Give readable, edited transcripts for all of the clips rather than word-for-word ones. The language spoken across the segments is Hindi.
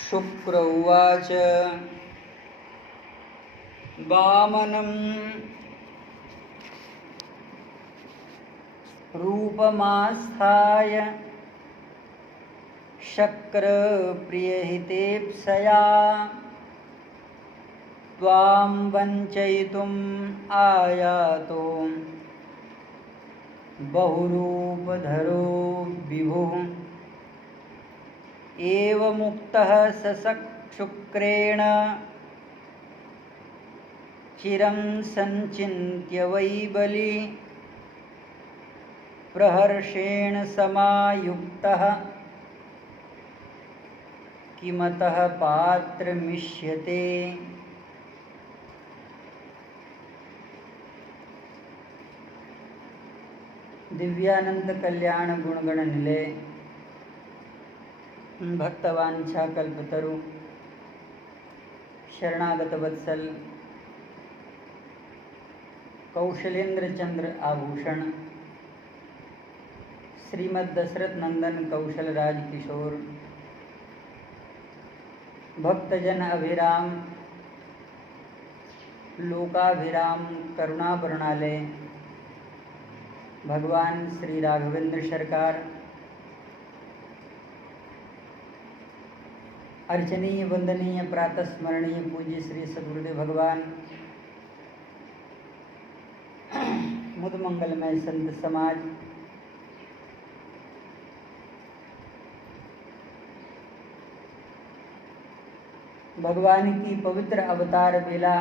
शुक्र उवाच वामनं रूपमास्थाय शक्रप्रियहितेप्सया त्वां वञ्चयितुम् आयातो बहुरूपधरो विभुः। एवमुक्तः स शुक्रेण चिरं सञ्चिन्त्य वै बली प्रहर्षेण समायुक्तः किमतः पात्रमिष्यते। दिव्यानंद कल्याण गुणगण निलय भक्तवांछा कल्पतरु शरणागत वत्सल कौशलेंद्र चंद्र आभूषण श्रीमद् दशरथ नंदन कौशल राज किशोर भक्तजन अभिराम लोकाभिराम करुणावर्णालय भगवान श्री राघवेंद्र सरकार अर्चनीय वंदनीय प्रातस्मरणीय पूज्य श्री सद्गुरुदेव भगवान मुद मंगलमय संत समाज भगवान की पवित्र अवतार बेला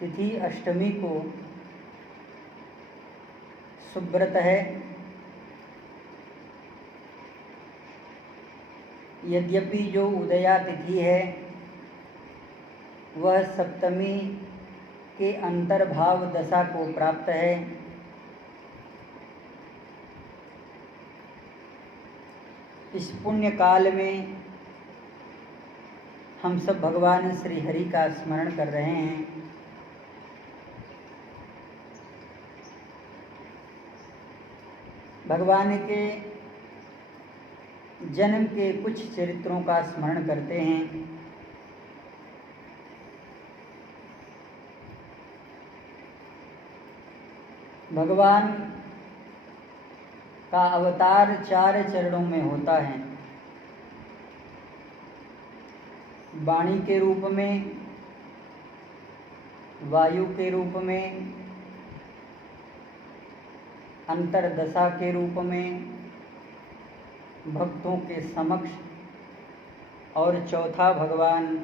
तिथि अष्टमी को सुब्रत है। यद्यपि जो उदया तिथि है वह सप्तमी के अंतर्भाव दशा को प्राप्त है। इस पुण्य काल में हम सब भगवान श्री हरि का स्मरण कर रहे हैं। भगवान के जन्म के कुछ चरित्रों का स्मरण करते हैं। भगवान का अवतार 4 चरणों में होता है। वाणी के रूप में, वायु के रूप में, अंतरदशा के रूप में, भक्तों के समक्ष और चौथा भगवान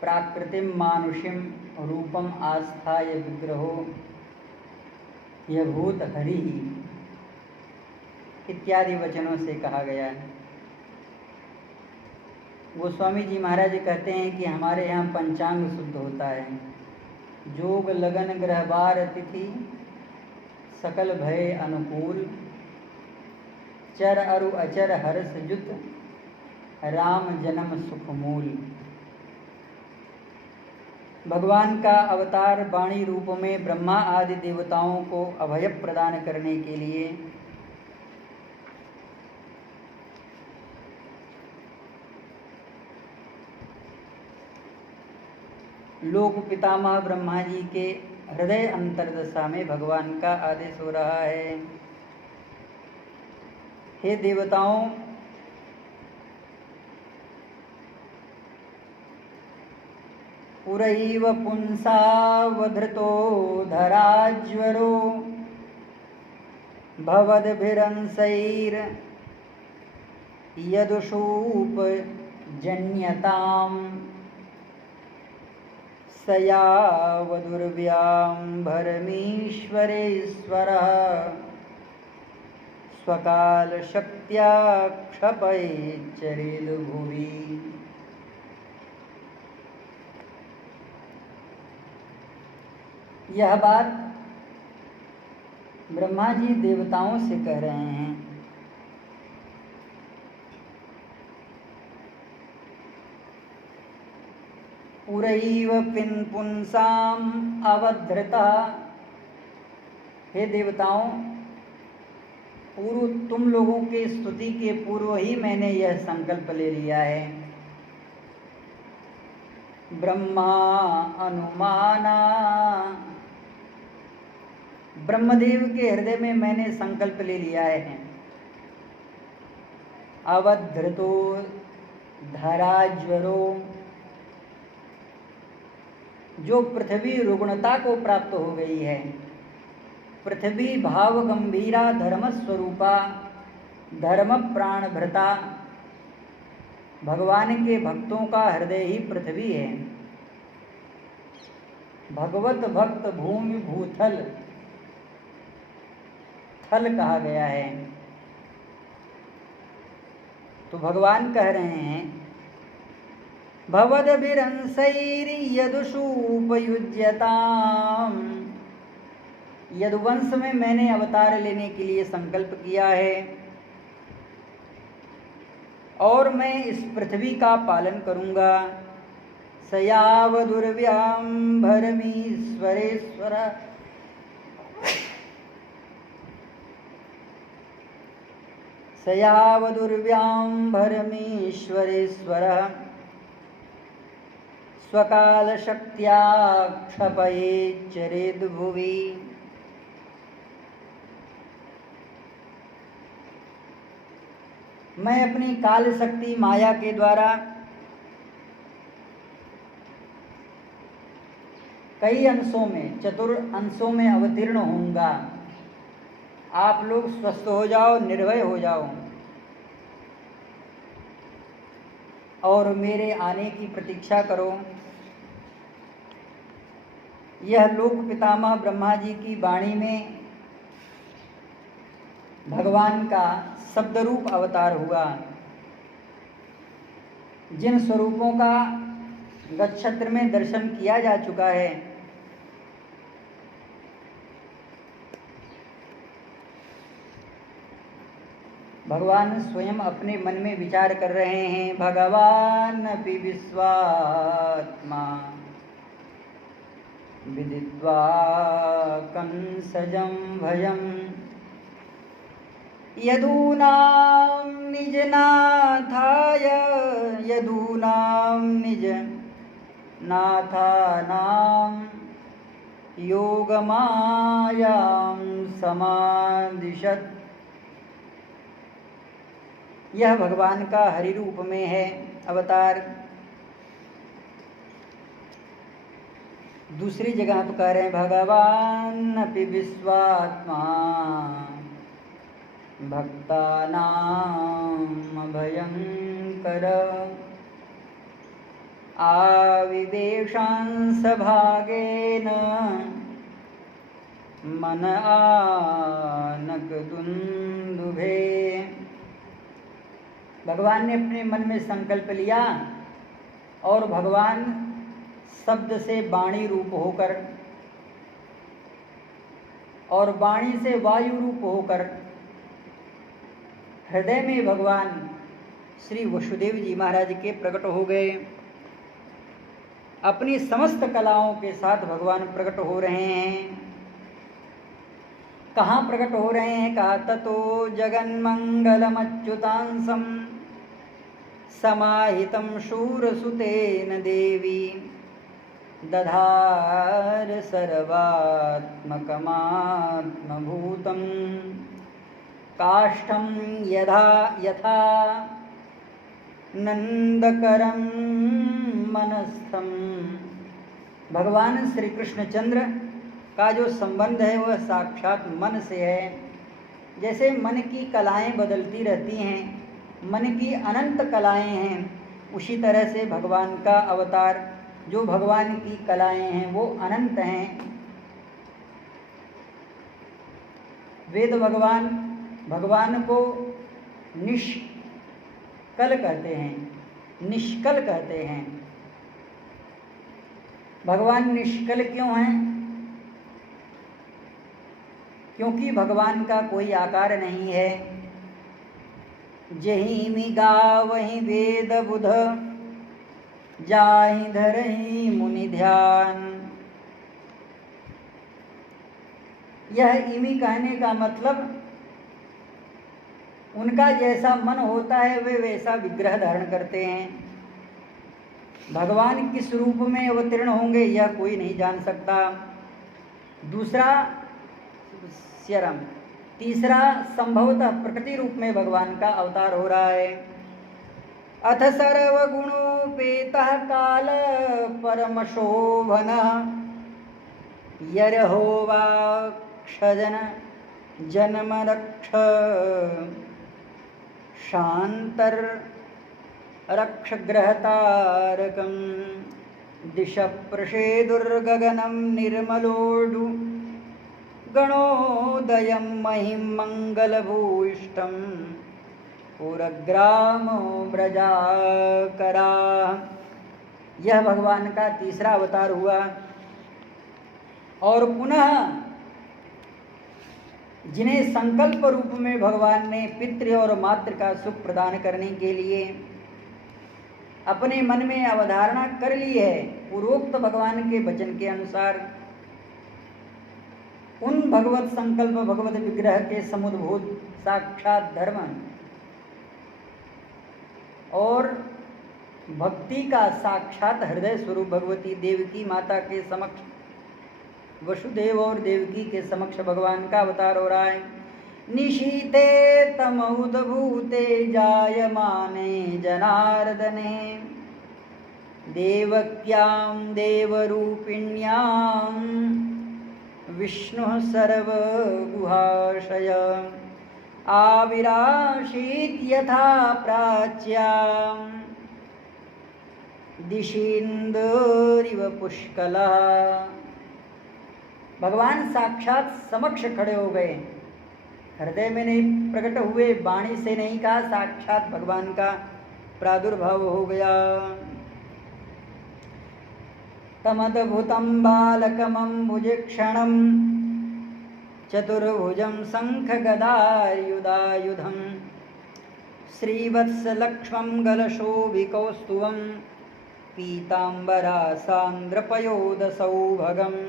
प्राकृतिम मानुषिम रूपम आस्थाय विग्रहो यभूत हरि इत्यादि वचनों से कहा गया है। गोस्वामी जी महाराज कहते हैं कि हमारे यहाँ पंचांग शुद्ध होता है। जोग लगन ग्रहवार तिथि सकल भय अनुकूल चर अरु अचर हर्ष जुत राम जन्म सुख मूल। भगवान का अवतार वाणी रूप में ब्रह्मा आदि देवताओं को अभय प्रदान करने के लिए लोक पितामह ब्रह्मा जी के हृदय अंतर्दशा में भगवान का आदेश हो रहा है। हे देवताओं, पुरैव पुंसावधृतो धराज्वरो भवद्भिरंसैर् यदुषूप जन्यताम् सयावदुर्व्याम्भरमीश्वरेश्वरः स्वकालशक्त्या क्षपयेच्चरेद् भुवि। यह बात ब्रह्मा जी देवताओं से कह रहे हैं। पुरैव पुंसाम अवधृता, हे देवताओं, पूर्व तुम लोगों के स्तुति के पूर्व ही मैंने यह संकल्प ले लिया है। ब्रह्मा अनुमाना, ब्रह्मदेव के हृदय में मैंने संकल्प ले लिया है। अवधृतो धराज्वरो, जो पृथ्वी रुग्णता को प्राप्त हो गई है। पृथ्वी भाव गंभीरा धर्म स्वरूपा, धर्म प्राण भृता, भगवान के भक्तों का हृदय ही पृथ्वी है। भगवत भक्त भूमि भूथल, थल कहा गया है। तो भगवान कह रहे हैं भवदभिरंसैर्यदुषूपयुज्यताम्, यदुवंश में मैंने अवतार लेने के लिए संकल्प किया है और मैं इस पृथ्वी का पालन करूंगा। सयावदुर्व्याम्भरमीश्वरेश्वर, सयावदुर्व्याम्भरमीश्वरेश्वर स्वकालशक्त्या क्षपयेच्चरेद्भुवि। मैं अपनी काल शक्ति माया के द्वारा कई अंशों में, चतुर अंशों में अवतीर्ण होऊंगा। आप लोग स्वस्थ हो जाओ, निर्भय हो जाओ और मेरे आने की प्रतीक्षा करो। यह लोक पितामह ब्रह्मा जी की वाणी में भगवान का शब्द रूप अवतार हुआ। जिन स्वरूपों का गच्छत्र में दर्शन किया जा चुका है, भगवान स्वयं अपने मन में विचार कर रहे हैं। भगवान अपि विश्वात्मा विदित्वा कंसजं भयं, यदूनां निजनाथाय, यदूनां निजनाथानां योगमायां समादिशत्। यह भगवान का हरि रूप में है अवतार। दूसरी जगह तो कह रहे हैं भगवान अपि विश्वात्मा भक्तानां भयंकर, आविवेशांस भागेन मन आनक दुंदुभे। भगवान ने अपने मन में संकल्प लिया और भगवान शब्द से वाणी रूप होकर और वाणी से वायु रूप होकर हृदय में भगवान श्री वसुदेव जी महाराज के प्रकट हो गए। अपनी समस्त कलाओं के साथ भगवान प्रकट हो रहे हैं। कहाँ प्रकट हो रहे हैं? कहा ततो जगन्मंगलमच्युतांसं समाहितं शूरसुतेन देवी, दधार सर्वात्मकमात्मभूतं काष्ठं यथा नंदकरं मनस्थम। भगवान श्री कृष्णचंद्र का जो संबंध है वह साक्षात मन से है। जैसे मन की कलाएं बदलती रहती हैं, मन की अनंत कलाएं हैं, उसी तरह से भगवान का अवतार, जो भगवान की कलाएं हैं वो अनंत हैं। वेद भगवान को निष्कल कहते हैं, निष्कल कहते हैं। भगवान निष्कल क्यों हैं? क्योंकि भगवान का कोई आकार नहीं है। जहीं मि गावहीं वेद बुध, जाहि धरहि मुनि ध्यान। यह इमी कहने का मतलब उनका जैसा मन होता है वे वैसा विग्रह धारण करते हैं। भगवान किस रूप में अवतीर्ण होंगे यह कोई नहीं जान सकता। दूसरा श्याम तीसरा संभवतः प्रकृति रूप में भगवान का अवतार हो रहा है। अथ सर्वगुणोपेतः काल परम शोभन यरहोवाक्षजन जन्म रक्ष शांतर रक्षग्रहतारकं दिश प्रसेदुर्गगनं निर्मलोडु गणोदयं महिं मंगलभूष्टं पुरग्रामो व्रजाकरा। यह भगवान का तीसरा अवतार हुआ। और पुनः जिन्हें संकल्प रूप में भगवान ने पितृ और मातृ का सुख प्रदान करने के लिए अपने मन में अवधारणा कर ली है, पूर्वोक्त भगवान के वचन के अनुसार उन भगवत संकल्प भगवत विग्रह के समुद्भूत साक्षात धर्म और भक्ति का साक्षात हृदय स्वरूप भगवती देवकी माता के समक्ष वसुदेव और देवकी के समक्ष भगवान का अवतार हो रहा है। निशीते तमउद्भूते जायमाने जनार्दने देवक्यां देवरूपिण्यां विष्णुः सर्वगुहाशय आविराशीत् यथा प्राच्यां दिशीन्दरिव पुष्कला। भगवान साक्षात समक्ष खड़े हो गए, हृदय में नहीं प्रकट हुए, वाणी से नहीं कहा, साक्षात भगवान का प्रादुर्भाव हो गया। तमद्भुतं बालकमम्बुजक्षणं चतुर्भुजं शङ्खगदायुधायुधं श्रीवत्सलक्ष्मं गलशोभिकौस्तुभं पीताम्बरासान्द्रपयोदसौभगम्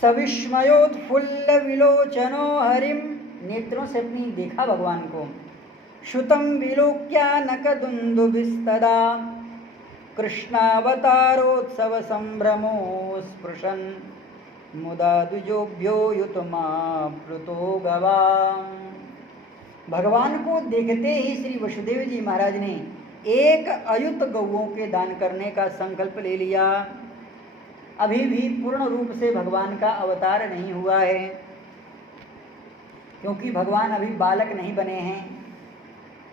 सविस्मयोत्फुल्लविलोचनो हरिं, नेत्रों से अपनी देखा भगवान को। श्रुतं विलोक्यानकदुन्दुभिस्तदा कृष्णावतारोत्सव संभ्रमो स्पृशन् मुदा द्विजोभ्यो युतमाप्लुतो गवाम्। भगवान को देखते ही श्री वसुदेव जी महाराज ने एक अयुत गौओं के दान करने का संकल्प ले लिया। अभी भी पूर्ण रूप से भगवान का अवतार नहीं हुआ है, क्योंकि भगवान अभी बालक नहीं बने हैं।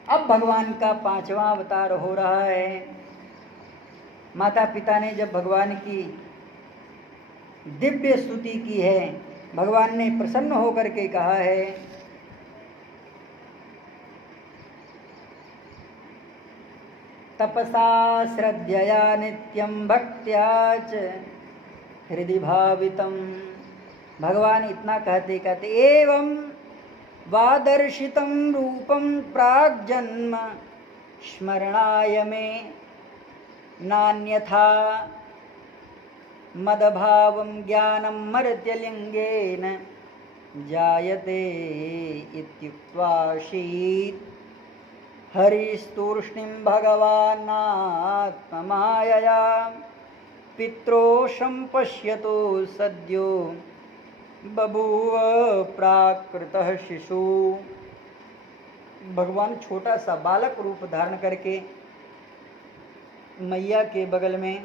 अब भगवान का 5वां अवतार हो रहा है। माता पिता ने जब भगवान की दिव्य स्तुति की है, भगवान ने प्रसन्न होकर के कहा है, तपसा श्रद्धया नित्यं भक्त्या च हृदि भावितम। भगवान इतना कहते कहते एवं वादर्शितं रूपं प्राग्जन्म स्मरणाय मे नान्यथा मदभावं ज्ञानं मर्त्यलिंगेन जायते इत्युक्त्वा शीत् हरिस्तूष्णीं भगवानात्ममायया पित्रो संपश्यतो सद्यो बभूव प्राकृतः शिशु। भगवान छोटा सा बालक रूप धारण करके मैया के बगल में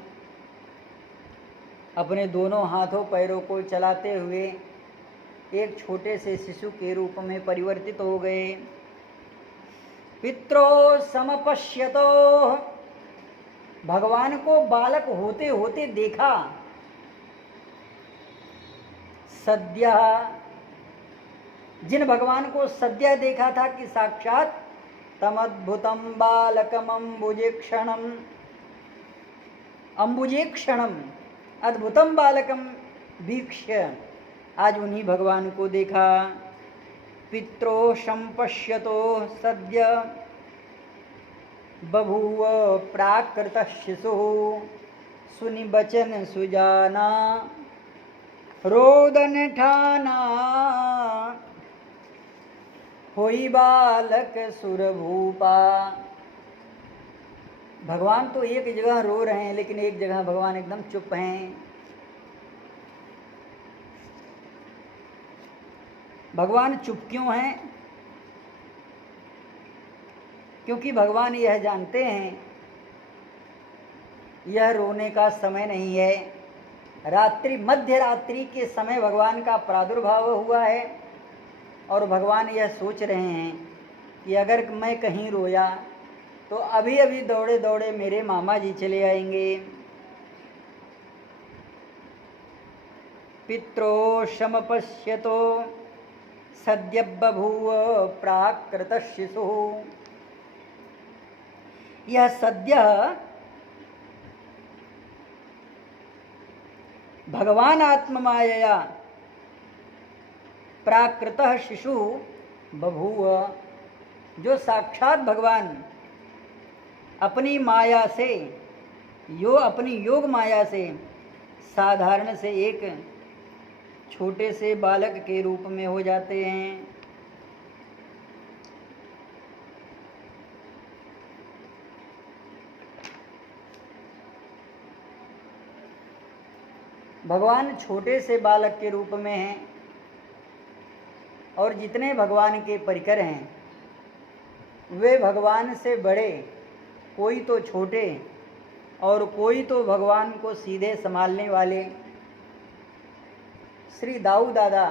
अपने दोनों हाथों पैरों को चलाते हुए एक छोटे से शिशु के रूप में परिवर्तित हो गए। पित्रो समपश्यतो, भगवान को बालक होते होते देखा। सद्य, जिन भगवान को सद्य देखा था कि साक्षात तमद्भुतं बालकम अम्बुजेक्षणम, अम्बुजेक्षणम अद्भुतम बालकम वीक्ष्य, आज उन्हीं भगवान को देखा। पित्रो संपश्यतो सद्य बभूव प्राकृत शिशु, सुनि बचन सुजाना रोदन ठाना होई बालक सुरभूपा। भगवान तो एक जगह रो रहे हैं, लेकिन एक जगह भगवान एकदम चुप हैं। भगवान चुप क्यों हैं? क्योंकि भगवान यह जानते हैं यह रोने का समय नहीं है। रात्रि, मध्य रात्रि के समय भगवान का प्रादुर्भाव हुआ है और भगवान यह सोच रहे हैं कि अगर मैं कहीं रोया तो अभी अभी दौड़े दौड़े मेरे मामा जी चले आएंगे। पित्रो पश्यतो सद्य बभूव प्राकृत शिशु। यह सद्य भगवान आत्ममायया प्राकृत शिशु बभूव, जो साक्षात भगवान अपनी माया से, अपनी योग माया से साधारण से एक छोटे से बालक के रूप में हो जाते हैं। भगवान छोटे से बालक के रूप में हैं और जितने भगवान के परिकर हैं वे भगवान से बड़े, कोई तो छोटे और कोई तो भगवान को सीधे संभालने वाले। श्री दाऊ दादा,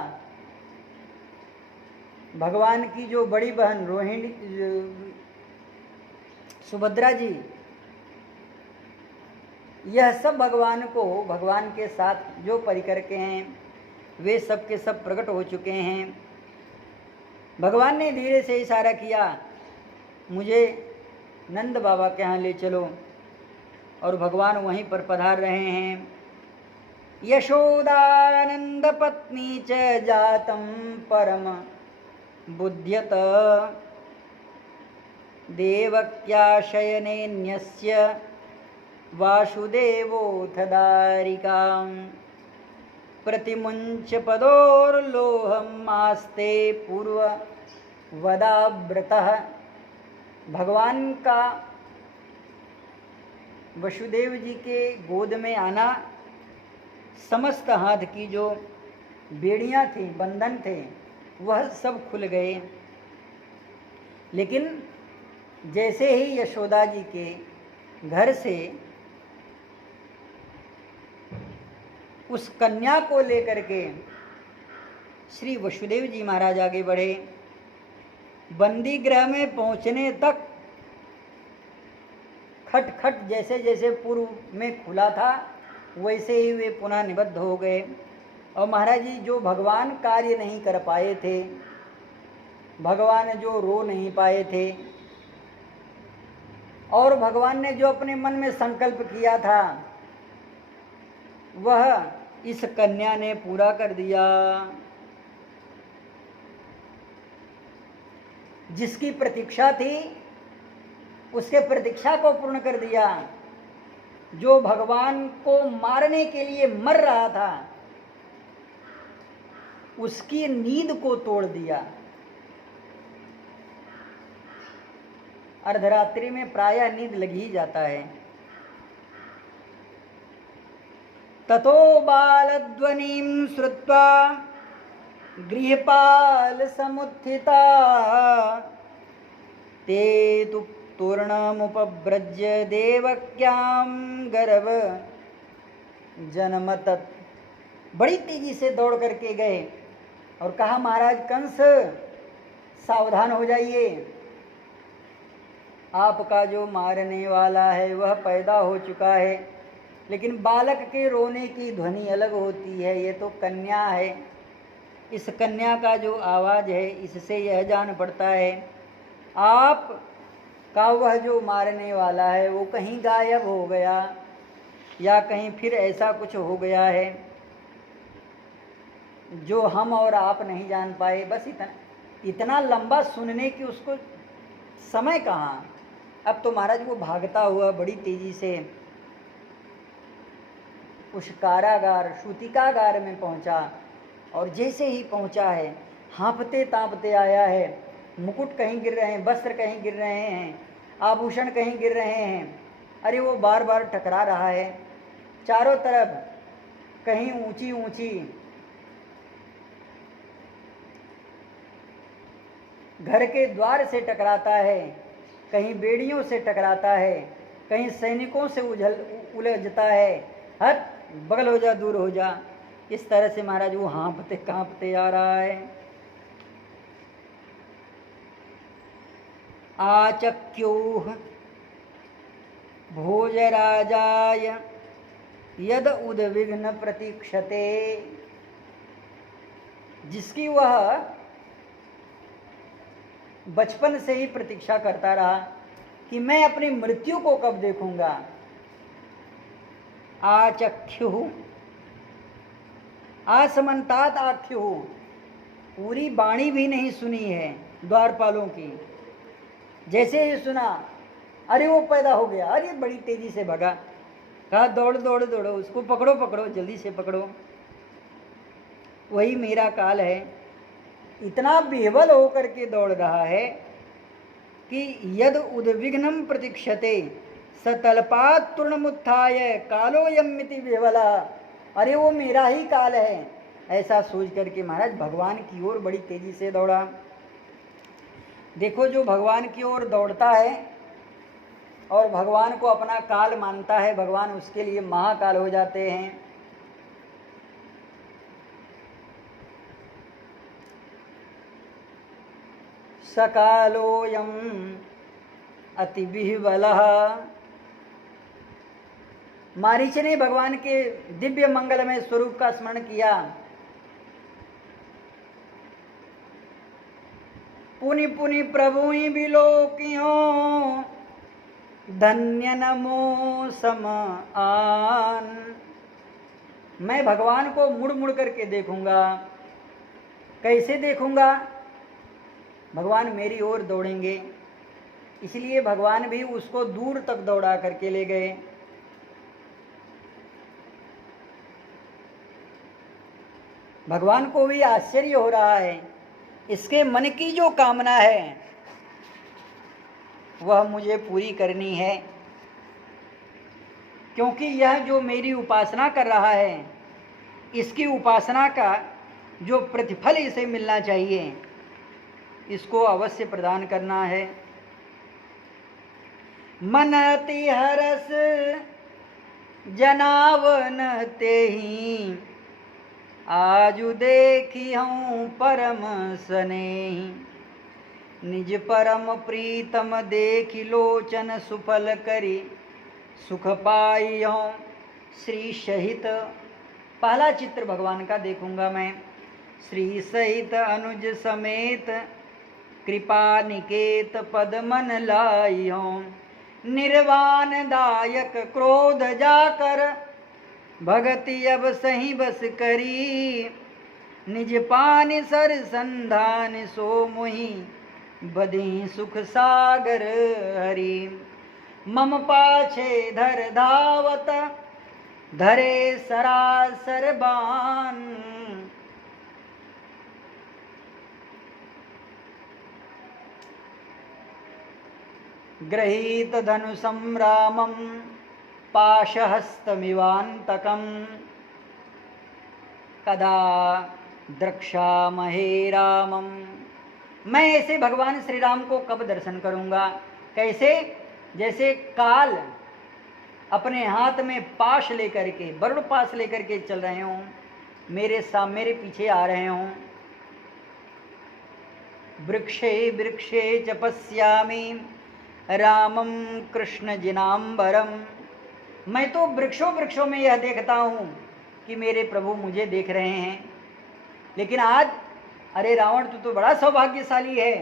भगवान की जो बड़ी बहन रोहिणी, सुभद्रा जी, यह सब भगवान को, भगवान के साथ जो परिकर के हैं वे सब के सब प्रकट हो चुके हैं। भगवान ने धीरे से इशारा किया, मुझे नंद बाबा के यहाँ ले चलो, और भगवान वहीं पर पधार रहे हैं। यशोदानंद पत्नी च जातं परम बुध्यत देवक्याशयनेन्यस्य वासुदेवोऽथ दारिकां प्रतिमुञ्च पदोर्लोहम् आस्ते पूर्ववदाव्रतः। भगवान का वसुदेव जी के गोद में आना, समस्त हाथ की जो बेड़ियां थी, बंधन थे, वह सब खुल गए। लेकिन जैसे ही यशोदा जी के घर से उस कन्या को लेकर के श्री वसुदेव जी महाराज आगे बढ़े, बंदी गृह में पहुंचने तक खट खट जैसे जैसे पूर्व में खुला था वैसे ही वे पुनः निबद्ध हो गए। और महाराज जी जो भगवान कार्य नहीं कर पाए थे, भगवान जो रो नहीं पाए थे, और भगवान ने जो अपने मन में संकल्प किया था वह इस कन्या ने पूरा कर दिया। जिसकी प्रतीक्षा थी उसके प्रतीक्षा को पूर्ण कर दिया। जो भगवान को मारने के लिए मर रहा था उसकी नींद को तोड़ दिया। अर्धरात्रि में प्रायः नींद लग ही जाता है। ततो बालध्वनिं श्रुत्वा गृहपाल समुत्थिता ते तु तूर्णमुपव्रज्य देवक्यां गर्भ जन्मतत्। बड़ी तेजी से दौड़ करके गए और कहा, महाराज कंस सावधान हो जाइए, आपका जो मारने वाला है वह पैदा हो चुका है। लेकिन बालक के रोने की ध्वनि अलग होती है, ये तो कन्या है। इस कन्या का जो आवाज़ है इससे यह जान पड़ता है आप का वह जो मारने वाला है वो कहीं गायब हो गया या कहीं फिर ऐसा कुछ हो गया है जो हम और आप नहीं जान पाए। बस इतना लंबा सुनने की उसको समय कहाँ। अब तो महाराज वो भागता हुआ बड़ी तेजी से उस कारागार, सूतिकागार में पहुंचा, और जैसे ही पहुंचा है हाँफते तांपते आया है मुकुट कहीं गिर रहे हैं, वस्त्र कहीं गिर रहे हैं, आभूषण कहीं गिर रहे हैं। अरे वो बार बार टकरा रहा है चारों तरफ, कहीं ऊंची ऊंची घर के द्वार से टकराता है, कहीं बेड़ियों से टकराता है, कहीं सैनिकों से उलझता है। हट, बगल हो जा, दूर हो जा। इस तरह से महाराज वो हाँफते कांपते आ रहा है। आचक्योह भोजराजाय यद उद्विग्न प्रतीक्षते, जिसकी वह बचपन से ही प्रतीक्षा करता रहा कि मैं अपनी मृत्यु को कब देखूंगा। आचख्यु आसमंतात आख्यु, पूरी वाणी भी नहीं सुनी है द्वारपालों की। जैसे ही सुना, अरे वो पैदा हो गया, अरे बड़ी तेजी से भगा, कहा दौड़ दौड़ दौड़ो, उसको पकड़ो पकड़ो, जल्दी से पकड़ो, वही मेरा काल है। इतना विह्वल होकर के दौड़ रहा है कि यद उद्विग्नम प्रतीक्षते सतल्पात तृणमुत्थाय कालोयमिति विह्वला, अरे वो मेरा ही काल है, ऐसा सोच करके महाराज भगवान की ओर बड़ी तेजी से दौड़ा। देखो, जो भगवान की ओर दौड़ता है और भगवान को अपना काल मानता है, भगवान उसके लिए महाकाल हो जाते हैं। सकालोयम अति विह्वलः, मारीच ने भगवान के दिव्य मंगलमय स्वरूप का स्मरण किया। पुनि पुनि प्रभुई बिलोकियो धन्य नमो सम आन, मैं भगवान को मुड़ मुड़ करके देखूंगा। कैसे देखूंगा? भगवान मेरी ओर दौड़ेंगे, इसलिए भगवान भी उसको दूर तक दौड़ा करके ले गए। भगवान को भी आश्चर्य हो रहा है, इसके मन की जो कामना है वह मुझे पूरी करनी है, क्योंकि यह जो मेरी उपासना कर रहा है, इसकी उपासना का जो प्रतिफल इसे मिलना चाहिए, इसको अवश्य प्रदान करना है। मनति हरस जनावन तेहि, आजु देखी हूँ परम स्नेही, निज परम प्रीतम देखी लोचन सुफल करी, सुख पाई हूँ श्री सहित। पहला चित्र भगवान का देखूंगा मैं, श्री सहित अनुज समेत कृपा निकेत पद मन लाई हूँ, निर्वाण दायक क्रोध जाकर भगति अब सही बस करी, निज पान सर संधान सो मोहि बधी सुख सागर हरि, मम पाछे धर धावत धरे सरासर बान, गृहीत धनु संरामम पाशहस्तमिवान्तकं, कदा द्रक्ष्यामहे रामम, मैं ऐसे भगवान श्री राम को कब दर्शन करूंगा। कैसे? जैसे काल अपने हाथ में पाश लेकर के, वरुण पाश लेकर के चल रहे हों, मेरे पीछे आ रहे हों। वृक्षे वृक्षे च पश्यामि रामम कृष्ण जिनाम्बरम, मैं तो वृक्षों वृक्षों में यह देखता हूँ कि मेरे प्रभु मुझे देख रहे हैं। लेकिन आज, अरे रावण, तू तो बड़ा सौभाग्यशाली है,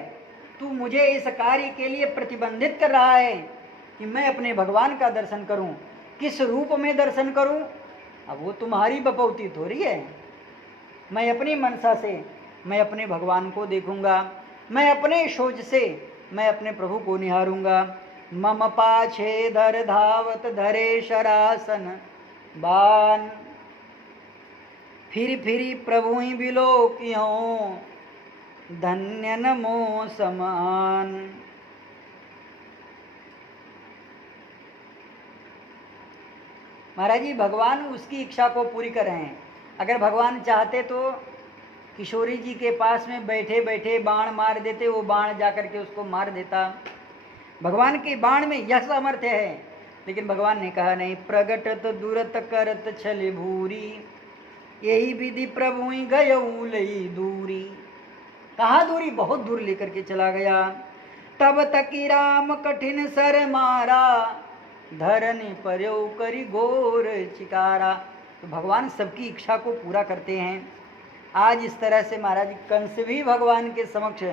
तू मुझे इस कार्य के लिए प्रतिबंधित कर रहा है कि मैं अपने भगवान का दर्शन करूं। किस रूप में दर्शन करूं? अब वो तुम्हारी बपौती थोड़ी है। मैं अपनी मनसा से मैं अपने भगवान को देखूंगा, मैं अपने शोज से मैं अपने प्रभु को निहारूंगा। मम पाछे धर धावत धरे शरासन बान, फिर फिरी प्रभु ही बिलोकियों धन्य नमो समान। महाराज जी, भगवान उसकी इच्छा को पूरी कर रहे हैं। अगर भगवान चाहते तो किशोरी जी के पास में बैठे बैठे बाण मार देते, वो बाण जाकर के उसको मार देता। भगवान के बाण में यह सामर्थ्य है, लेकिन भगवान ने कहा नहीं। प्रगटत दूरत करत छल भूरी, यही विधि प्रभु गयऊ लई दूरी। कहाँ दूरी? बहुत दूर लेकर के चला गया। तब तकी राम कठिन सर मारा, धरनी पर्यो करी घोर चिकारा। तो भगवान सबकी इच्छा को पूरा करते हैं। आज इस तरह से महाराज कंस भी भगवान के समक्ष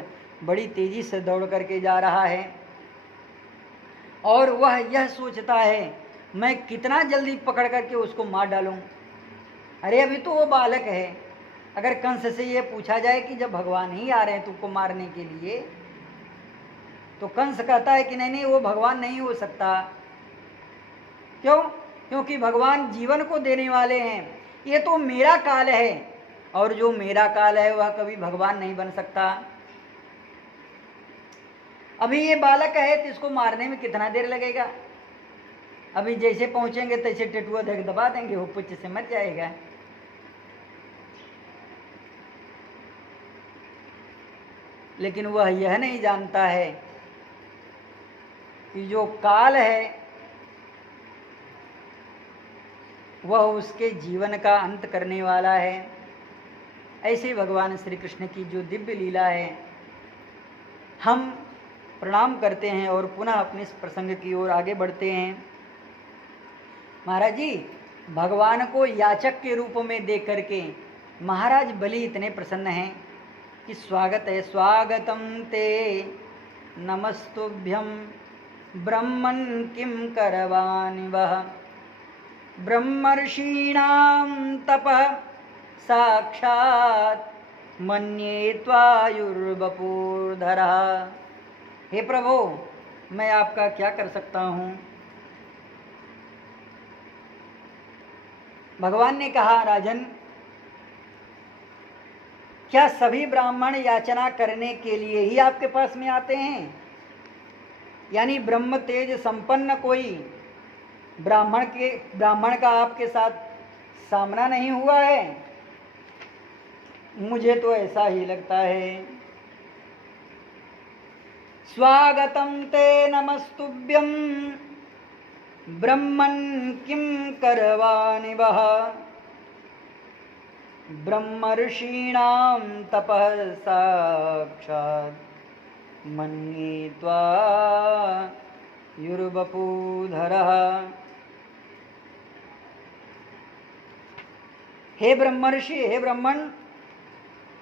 बड़ी तेजी से दौड़ करके जा रहा है, और वह यह सोचता है मैं कितना जल्दी पकड़ करके उसको मार डालूं। अरे अभी तो वो बालक है। अगर कंस से ये पूछा जाए कि जब भगवान ही आ रहे हैं तुमको मारने के लिए, तो कंस कहता है कि नहीं नहीं, वो भगवान नहीं हो सकता। क्यों? क्योंकि भगवान जीवन को देने वाले हैं। ये तो मेरा काल है, और जो मेरा काल है वह कभी भगवान नहीं बन सकता। अभी ये बालक है तो इसको मारने में कितना देर लगेगा? अभी जैसे पहुंचेंगे तैसे टेटुआ देख दबा देंगे, वो पुच्छ से मर जाएगा। लेकिन वह यह नहीं जानता है कि जो काल है वह उसके जीवन का अंत करने वाला है। ऐसे भगवान श्री कृष्ण की जो दिव्य लीला है, हम प्रणाम करते हैं और पुनः अपने इस प्रसंग की ओर आगे बढ़ते हैं। महाराज जी, भगवान को याचक के रूप में देख करके महाराज बलि इतने प्रसन्न हैं कि स्वागत है। स्वागतम ते नमस्तुभ्यं ब्रह्मन् किं करवाणि वः, ब्रह्मर्षीणां तपः साक्षात् मन्ये त्वायुर्वपुर्धरः। हे प्रभु, मैं आपका क्या कर सकता हूँ? भगवान ने कहा, राजन, क्या सभी ब्राह्मण याचना करने के लिए ही आपके पास में आते हैं? यानी ब्रह्म तेज संपन्न कोई ब्राह्मण का आपके साथ सामना नहीं हुआ है? मुझे तो ऐसा ही लगता है। स्वागतम ते नमस्तुभ्यं ब्रह्मन् किं करवाणि वः, ब्रह्मर्षीणां तपः साक्षात् मन्ये त्वायुर्वपुर्धरः। हे ब्रह्मर्षि, हे ब्राह्मण,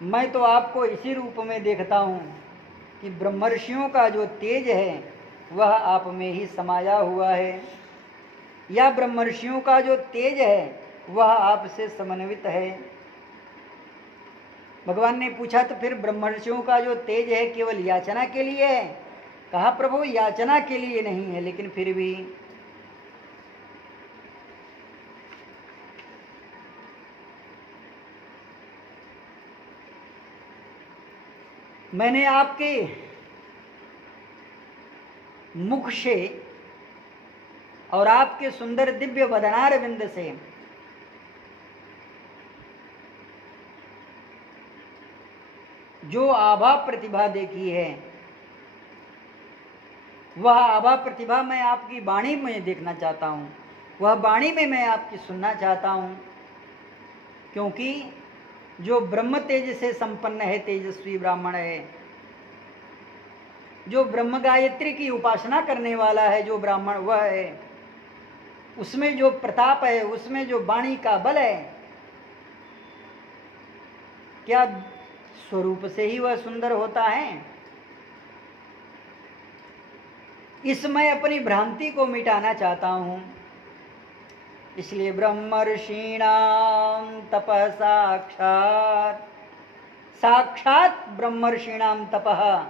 मैं तो आपको इसी रूप में देखता हूँ कि ब्रह्मर्षियों का जो तेज है वह आप में ही समाया हुआ है, या ब्रह्मर्षियों का जो तेज है वह आपसे समन्वित है। भगवान ने पूछा, तो फिर ब्रह्मर्षियों का जो तेज है केवल याचना के लिए है? कहा, प्रभु याचना के लिए नहीं है, लेकिन फिर भी मैंने आपके मुख से और आपके सुंदर दिव्य वदनार विंद से जो आभा प्रतिभा देखी है, वह आभा प्रतिभा मैं आपकी वाणी में देखना चाहता हूँ, वह वाणी में मैं आपकी सुनना चाहता हूँ। क्योंकि जो ब्रह्म तेज से संपन्न है, तेजस्वी ब्राह्मण है, जो ब्रह्म गायत्री की उपासना करने वाला है, जो ब्राह्मण वह है, उसमें जो प्रताप है, उसमें जो वाणी का बल है, क्या स्वरूप से ही वह सुंदर होता है? इसमें अपनी भ्रांति को मिटाना चाहता हूँ। इसलिए ब्रह्मर्षीणाम तपः साक्षात्, साक्षात ब्रह्मर्षीणाम तपः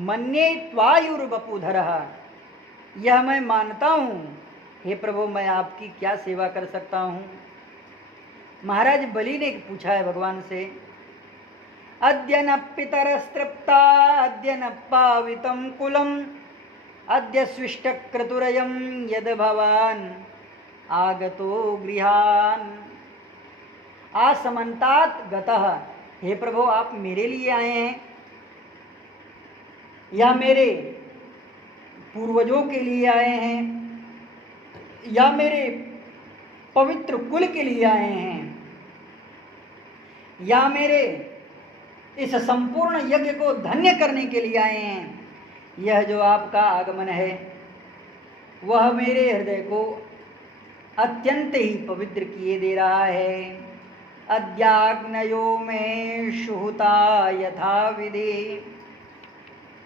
मन्ये त्वायुर्वपुर्धरः। यह मैं मानता हूँ, हे प्रभु, मैं आपकी क्या सेवा कर सकता हूँ? महाराज बलि ने पूछा है भगवान से, अद्य न पितरस्तृप्ता अद्य न पावितं कुलम अद्य स्विष्ट क्रतुरयं यद भवान आगतो गृहान आसमन्तात गतः। हे प्रभु, आप मेरे लिए आए हैं या मेरे पूर्वजों के लिए आए हैं या मेरे पवित्र कुल के लिए आए हैं या मेरे इस संपूर्ण यज्ञ को धन्य करने के लिए आए हैं? यह जो आपका आगमन है वह मेरे हृदय को अत्यंत ही पवित्र किए दे रहा है। अद्याग्नयो में शुहुता यथा विधि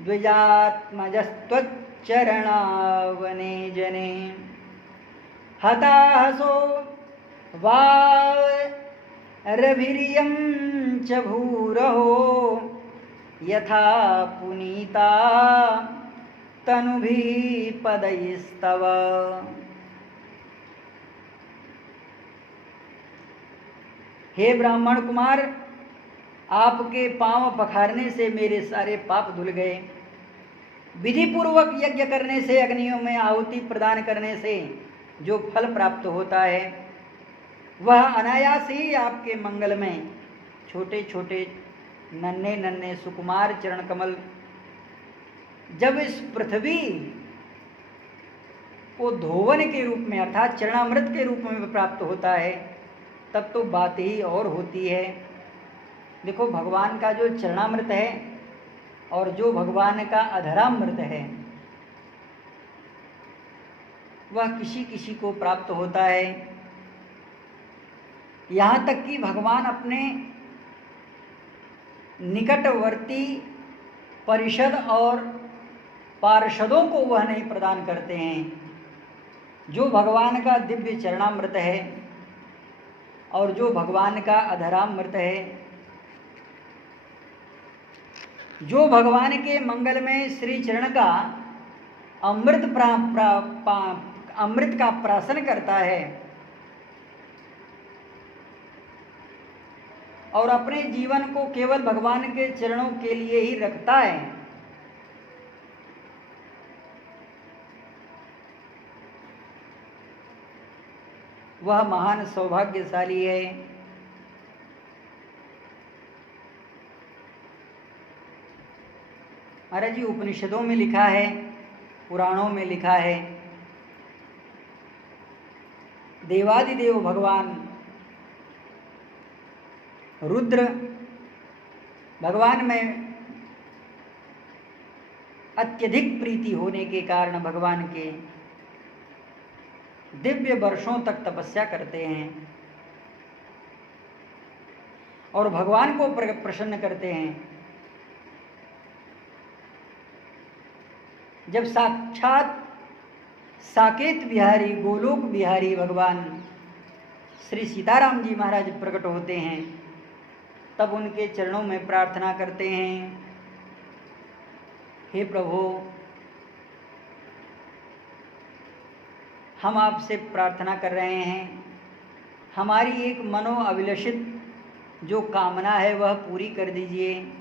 द्विजात्मजस्त्वच्चरणावने जने हताहसो वारभिरियं च भूरहो यथा पुनीता तनुभिः पदैस्तव। हे ब्राह्मण कुमार, आपके पांव पखारने से मेरे सारे पाप धुल गए। विधि पूर्वक यज्ञ करने से, अग्नियों में आहुति प्रदान करने से जो फल प्राप्त होता है वह अनायास ही आपके मंगल में छोटे छोटे नन्हे नन्हे सुकुमार चरण कमल जब इस पृथ्वी को धोवन के रूप में अर्थात चरणामृत के रूप में प्राप्त होता है तब तो बात ही और होती है। देखो, भगवान का जो चरणामृत है और जो भगवान का अधरामृत है वह किसी किसी को प्राप्त होता है। यहाँ तक कि भगवान अपने निकटवर्ती परिषद और पार्षदों को वह नहीं प्रदान करते हैं जो भगवान का दिव्य चरणामृत है और जो भगवान का अधरामृत है, जो भगवान के मंगल में श्री चरण का अमृत का प्राशन करता है और अपने जीवन को केवल भगवान के चरणों के लिए ही रखता है, वह महान सौभाग्यशाली है। महाराज जी, उपनिषदों में लिखा है, पुराणों में लिखा है, देवादिदेव भगवान रुद्र भगवान में अत्यधिक प्रीति होने के कारण भगवान के दिव्य वर्षों तक तपस्या करते हैं और भगवान को प्रसन्न करते हैं। जब साक्षात साकेत बिहारी, गोलोक बिहारी भगवान श्री सीताराम जी महाराज प्रकट होते हैं तब उनके चरणों में प्रार्थना करते हैं, हे प्रभु, हम आपसे प्रार्थना कर रहे हैं, हमारी एक मनो अभिलषित जो कामना है वह पूरी कर दीजिए।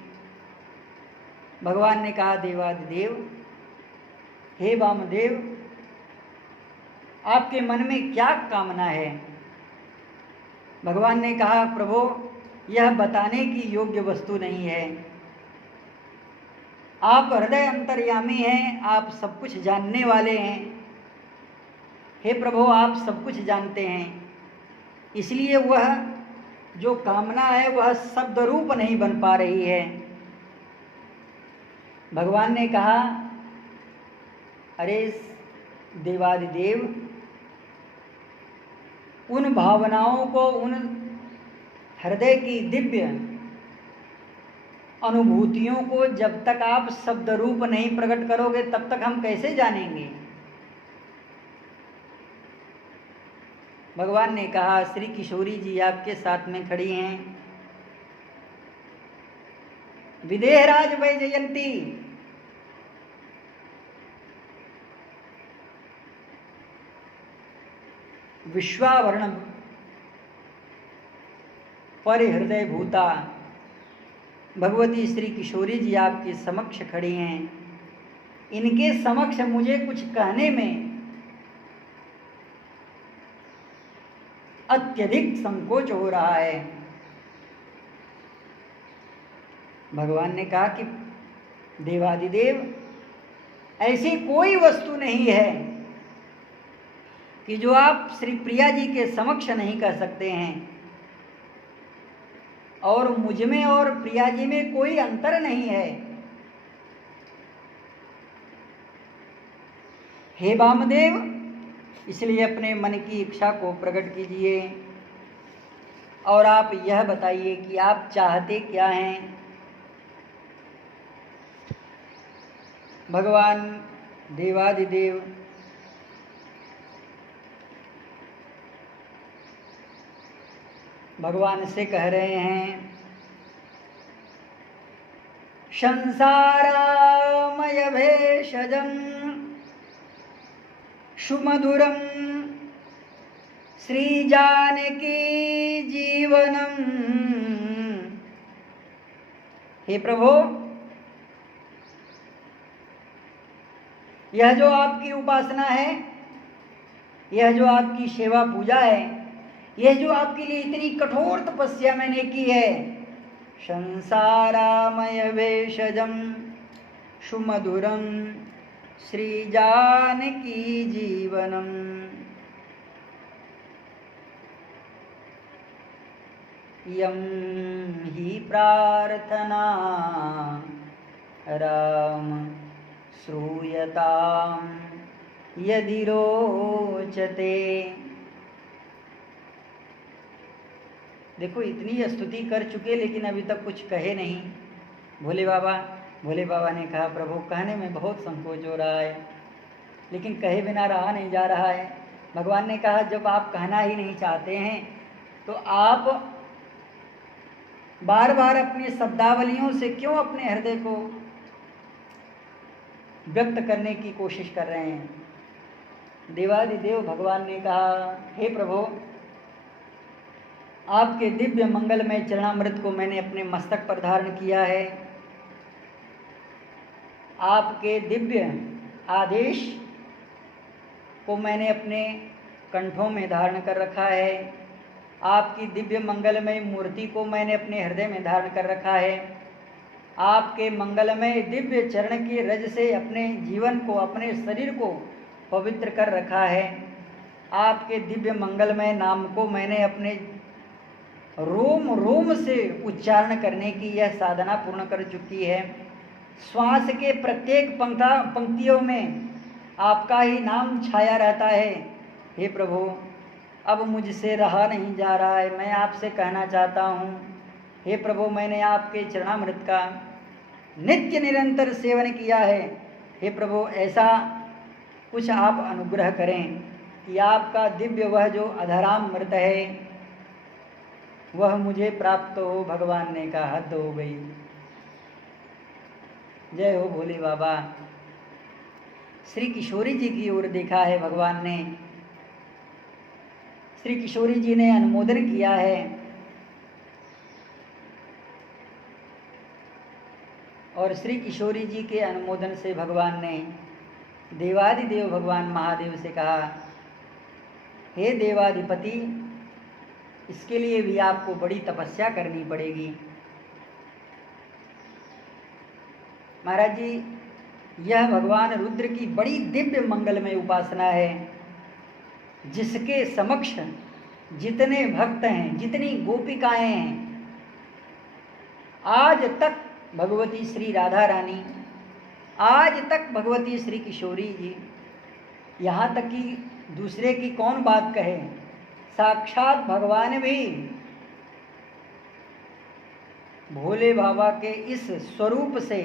भगवान ने कहा, देवादिदेव, हे वामदेव, आपके मन में क्या कामना है? भगवान ने कहा, प्रभु, यह बताने की योग्य वस्तु नहीं है। आप हृदय अंतर्यामी हैं, आप सब कुछ जानने वाले हैं। हे प्रभु, आप सब कुछ जानते हैं, इसलिए वह जो कामना है वह शब्द रूप नहीं बन पा रही है। भगवान ने कहा, अरे देवादिदेव, उन भावनाओं को, उन हृदय की दिव्य अनुभूतियों को जब तक आप शब्द रूप नहीं प्रकट करोगे तब तक हम कैसे जानेंगे? भगवान ने कहा, श्री किशोरी जी आपके साथ में खड़ी हैं, विदेहराज वैजयंती, विश्वाभरण परिहृदय भूता। भगवती श्री किशोरी जी आपके समक्ष खड़ी हैं। इनके समक्ष मुझे कुछ कहने में अत्यधिक संकोच हो रहा है। भगवान ने कहा कि देवादिदेव, ऐसी कोई वस्तु नहीं है कि जो आप श्री प्रिया जी के समक्ष नहीं कह सकते हैं, और मुझ में और प्रिया जी में कोई अंतर नहीं है। हे वामदेव, इसलिए अपने मन की इच्छा को प्रकट कीजिए और आप यह बताइए कि आप चाहते क्या हैं। भगवान देवादिदेव भगवान से कह रहे हैं, संसारामय भेषजं सुमधुरं श्री जानकी जीवनम। हे प्रभु, यह जो आपकी उपासना है, यह जो आपकी सेवा पूजा है, यह जो आपके लिए इतनी कठोर तपस्या मैंने की है, संसारामय भेषजं सुमधुरं श्री जानकी जीवनम। यं हि प्रार्थना राम श्रूयतां यदि रोचते। देखो, इतनी स्तुति कर चुके लेकिन अभी तक कुछ कहे नहीं भोले बाबा। भोले बाबा ने कहा, प्रभु कहने में बहुत संकोच हो रहा है, लेकिन कहे बिना रहा नहीं जा रहा है। भगवान ने कहा, जब आप कहना ही नहीं चाहते हैं तो आप बार बार अपनी शब्दावलियों से क्यों अपने हृदय को व्यक्त करने की कोशिश कर रहे हैं। देवादिदेव भगवान ने कहा, हे प्रभु, आपके दिव्य मंगलमय चरणामृत को मैंने अपने मस्तक पर धारण किया है। आपके दिव्य आदेश को मैंने अपने कंठों में धारण कर रखा है। आपकी दिव्य मंगलमय मूर्ति को मैंने अपने हृदय में धारण कर रखा है। आपके मंगलमय दिव्य चरण की रज से अपने जीवन को, अपने शरीर को पवित्र कर रखा है। आपके दिव्य मंगलमय नाम को मैंने अपने रोम रोम से उच्चारण करने की यह साधना पूर्ण कर चुकी है। श्वास के प्रत्येक पंक्तियों में आपका ही नाम छाया रहता है। हे प्रभु, अब मुझसे रहा नहीं जा रहा है, मैं आपसे कहना चाहता हूँ, हे प्रभु, मैंने आपके चरणामृत का नित्य निरंतर सेवन किया है। हे प्रभु, ऐसा कुछ आप अनुग्रह करें कि आपका दिव्य वह जो अधरामृत है वह मुझे प्राप्त हो। भगवान ने कहा, हद हो गई। जय हो भोले बाबा। श्री किशोरी जी की ओर देखा है भगवान ने। श्री किशोरी जी ने अनुमोदन किया है और श्री किशोरी जी के अनुमोदन से भगवान ने देवादिदेव भगवान महादेव से कहा, हे देवाधिपति, इसके लिए भी आपको बड़ी तपस्या करनी पड़ेगी। महाराज जी, यह भगवान रुद्र की बड़ी दिव्य मंगलमय उपासना है, जिसके समक्ष जितने भक्त हैं, जितनी गोपिकाएं हैं, आज तक भगवती श्री राधा रानी, आज तक भगवती श्री किशोरी जी, यहाँ तक कि दूसरे की कौन बात कहे, साक्षात भगवान भी भोले बाबा के इस स्वरूप से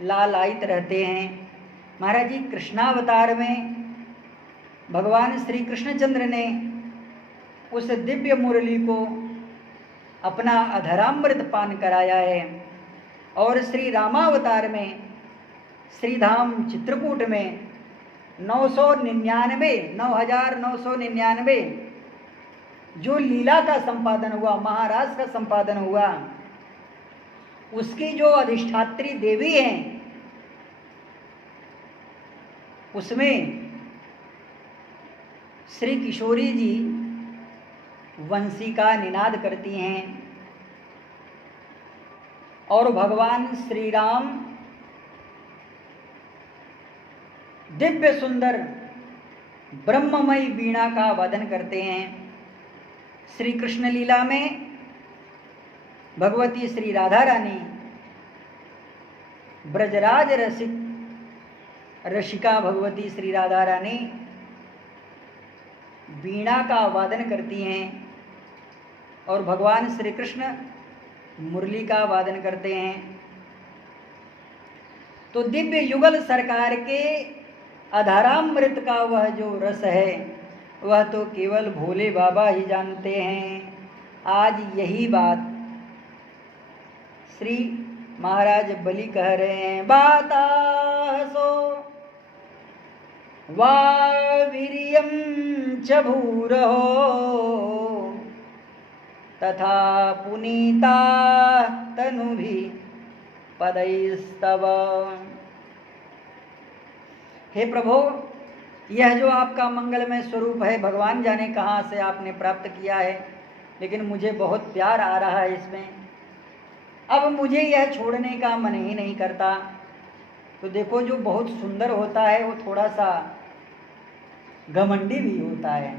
लालायित रहते हैं। महाराज जी, कृष्णावतार में भगवान श्री कृष्णचंद्र ने उस दिव्य मुरली को अपना अधरामृत पान कराया है, और श्री रामावतार में श्रीधाम चित्रकूट में 9,999 जो लीला का संपादन हुआ, महाराज का संपादन हुआ, उसकी जो अधिष्ठात्री देवी हैं, उसमें श्री किशोरी जी वंशी का निनाद करती हैं और भगवान श्री राम दिव्य सुंदर ब्रह्ममयी वीणा का वादन करते हैं। श्री कृष्ण लीला में भगवती श्री राधा रानी ब्रजराज रसिका भगवती श्री राधा रानी वीणा का वादन करती हैं और भगवान श्री कृष्ण मुरली का वादन करते हैं। तो दिव्य युगल सरकार के अधरामृत का वह जो रस है वह तो केवल भोले बाबा ही जानते हैं। आज यही बात श्री महाराज बलि कह रहे हैं। बातासो वावीर्यं च भूरहो तथा पुनीता तनुभिः पदैस्तव। हे प्रभु, यह जो आपका मंगलमय स्वरूप है, भगवान जाने कहाँ से आपने प्राप्त किया है, लेकिन मुझे बहुत प्यार आ रहा है इसमें। अब मुझे यह छोड़ने का मन ही नहीं करता। तो देखो, जो बहुत सुंदर होता है वो थोड़ा सा घमंडी भी होता है।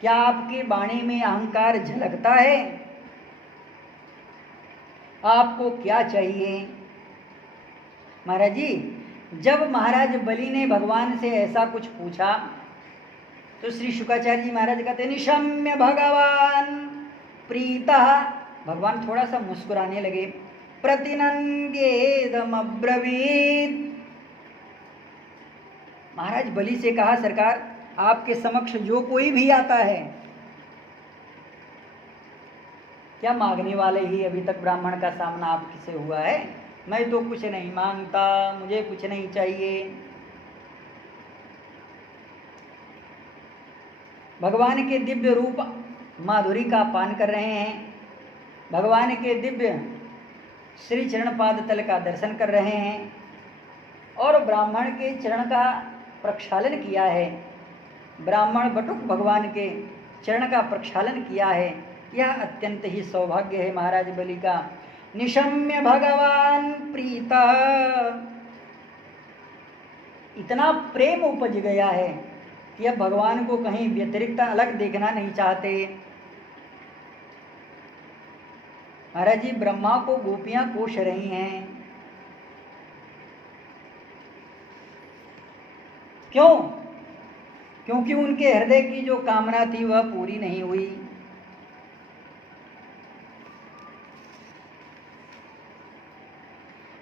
क्या आपकी वाणी में अहंकार झलकता है? आपको क्या चाहिए? महाराज जी, जब महाराज बलि ने भगवान से ऐसा कुछ पूछा तो श्री शुकाचार्य जी महाराज कहते, निशम्य भगवान प्रीतः, भगवान थोड़ा सा मुस्कुराने लगे। प्रतिनंगेदमब्रवीत, महाराज बलि से कहा, सरकार आपके समक्ष जो कोई भी आता है, क्या मांगने वाले ही अभी तक ब्राह्मण का सामना आपसे हुआ है? मैं तो कुछ नहीं मांगता, मुझे कुछ नहीं चाहिए। भगवान के दिव्य रूप माधुरी का पान कर रहे हैं, भगवान के दिव्य श्री चरण पाद तल का दर्शन कर रहे हैं और ब्राह्मण के चरण का प्रक्षालन किया है, ब्राह्मण बटुक भगवान के चरण का प्रक्षालन किया है। यह अत्यंत ही सौभाग्य है महाराज बलि का। निशम्य भगवान प्रीता, इतना प्रेम उपज गया है कि अब भगवान को कहीं व्यतिरिक्त अलग देखना नहीं चाहते। महाराज जी, ब्रह्मा को गोपियां कोश रही हैं, क्यों? क्योंकि उनके हृदय की जो कामना थी वह पूरी नहीं हुई।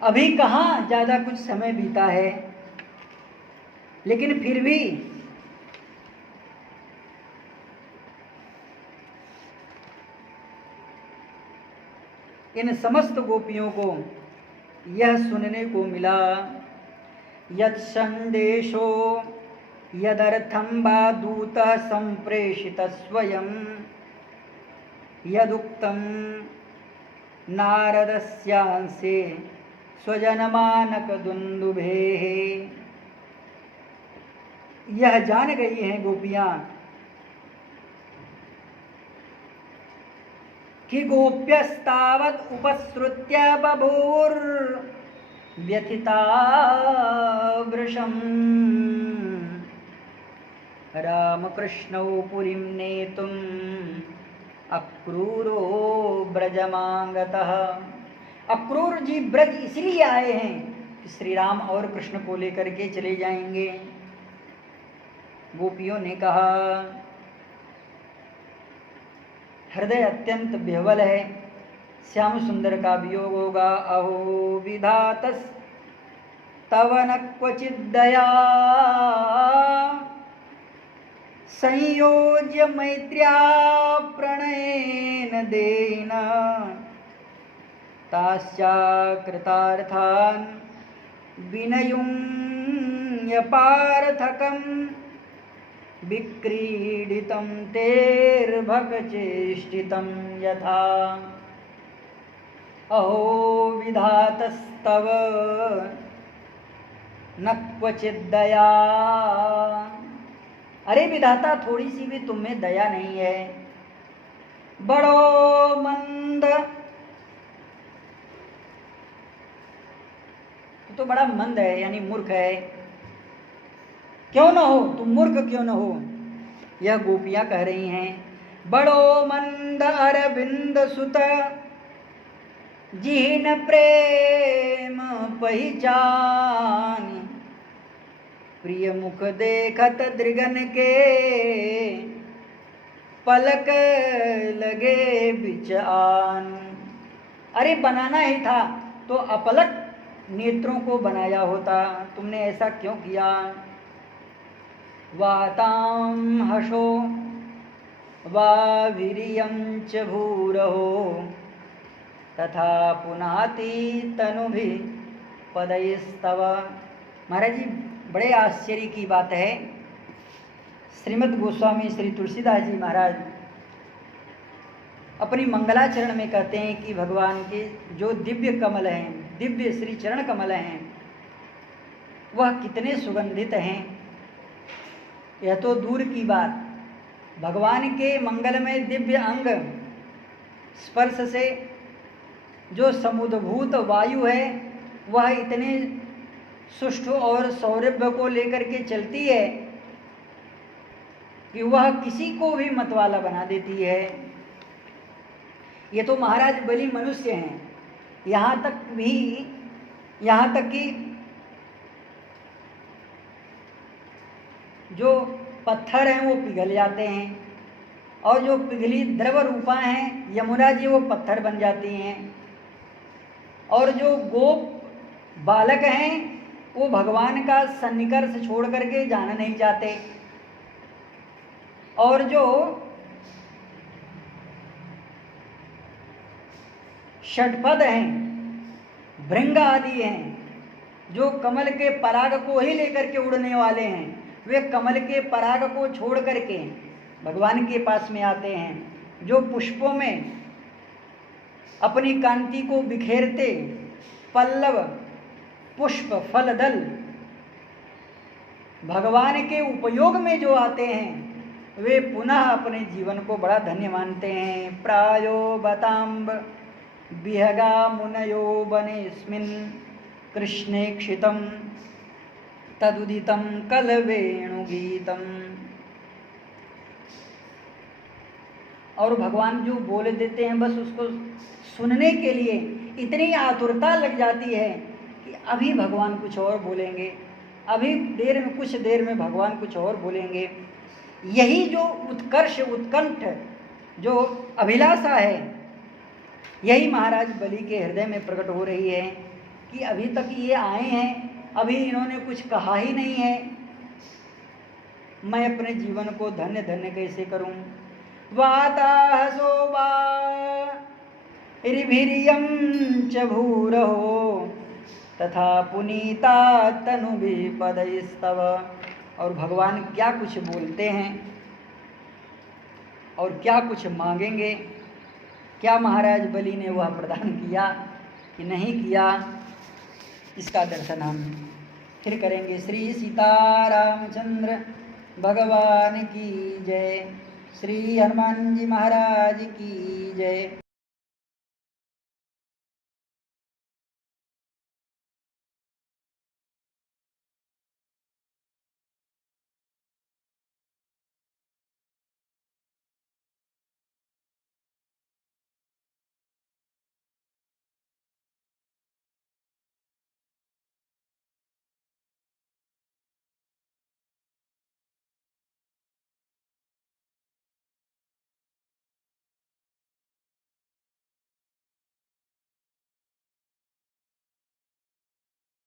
अभी कहाँ ज्यादा कुछ समय बीता है, लेकिन फिर भी इन समस्त गोपियों को यह सुनने को मिला, यत् संदेशो यदर्थं वा दूतः संप्रेषितः स्वयं यदुक्तं नारदस्यांसे स्वजनमानक दुन्दुभेः। यह जान गई हैं गोपियां कि गोप्यस्तावत् उपसृत्य बभूर्व्यथिता वृषम् रामकृष्णौ पुरीं नेतुम् अक्रूरो ब्रजमागतः। अक्रूर जी ब्रज इसलिए आए हैं कि श्री राम और कृष्ण को लेकर के चले जाएंगे। गोपियों ने कहा, हृदय अत्यंत विह्वल है, श्याम सुंदर का वियोग होगा। अहो विधातस तव न क्वचित् दया संयोज्य मैत्र्या प्रणयेन देन ताश्चाकृतार्थान् विनयुं पार्थकं विक्रीडितं ते निर्भक चेष्टितं यथा अहो विधातस्तव न क्वचिद्दया। अरे विधाता, थोड़ी सी भी तुम्हें दया नहीं है। बड़ो मंद, तो बड़ा मंद है, यानी मूर्ख है। क्यों न हो, तुम मूर्ख क्यों न हो, यह गोपियां कह रही हैं। बड़ो मंद अरविंद सुत जिन प्रेम पहचान, प्रिय मुख देखत दृगन के पलक लगे बिचान। अरे बनाना ही था तो अपलक नेत्रों को बनाया होता, तुमने ऐसा क्यों किया। वाताम हशो वावीर्यं च भूरहो तथा पुनाति तनुभि पदयस्तव। महाराज जी, बड़े आश्चर्य की बात है। श्रीमद् गोस्वामी श्री तुलसीदास जी महाराज अपनी मंगलाचरण में कहते हैं कि भगवान के जो दिव्य कमल हैं, दिव्य श्री चरण कमल हैं, वह कितने सुगंधित हैं। यह तो दूर की बात, भगवान के मंगलमय दिव्य अंग स्पर्श से जो समुद्भूत वायु है वह इतने सुष्ठु और सौरभ्य को लेकर के चलती है कि वह किसी को भी मतवाला बना देती है। ये तो महाराज बलि मनुष्य हैं, यहाँ तक कि जो पत्थर हैं वो पिघल जाते हैं, और जो पिघली द्रव रूपा हैं यमुना जी वो पत्थर बन जाती हैं, और जो गोप बालक हैं वो भगवान का सन्निकर्ष छोड़ करके जाना नहीं चाहते, और जो षटपद हैं, भृंग आदि हैं, जो कमल के पराग को ही लेकर के उड़ने वाले हैं, वे कमल के पराग को छोड़ करके भगवान के पास में आते हैं। जो पुष्पों में अपनी कांति को बिखेरते पल्लव पुष्प फलदल भगवान के उपयोग में जो आते हैं, वे पुनः अपने जीवन को बड़ा धन्य मानते हैं। प्रायो बताम्ब विहगा मुनयो बनेस्मिन् कृष्णे क्षितम तदुदितम कलवेणुगीतम। और भगवान जो बोल देते हैं, बस उसको सुनने के लिए इतनी आतुरता लग जाती है कि अभी भगवान कुछ और बोलेंगे, अभी कुछ देर में भगवान कुछ और बोलेंगे। यही जो उत्कर्ष उत्कंठ जो अभिलाषा है, यही महाराज बलि के हृदय में प्रकट हो रही है कि अभी तक ये आए हैं, अभी इन्होंने कुछ कहा ही नहीं है, मैं अपने जीवन को धन्य धन्य कैसे करूं। वाताहसो वारिभिर्यं च भूरहो तथा पुनीता तनुभिः पदैस्तव। और भगवान क्या कुछ बोलते हैं और क्या कुछ मांगेंगे, क्या महाराज बलि ने वह प्रदान किया कि नहीं किया, इसका दर्शन हम फिर करेंगे। श्री सीतारामचंद्र भगवान की जय। श्री हनुमान जी महाराज की जय।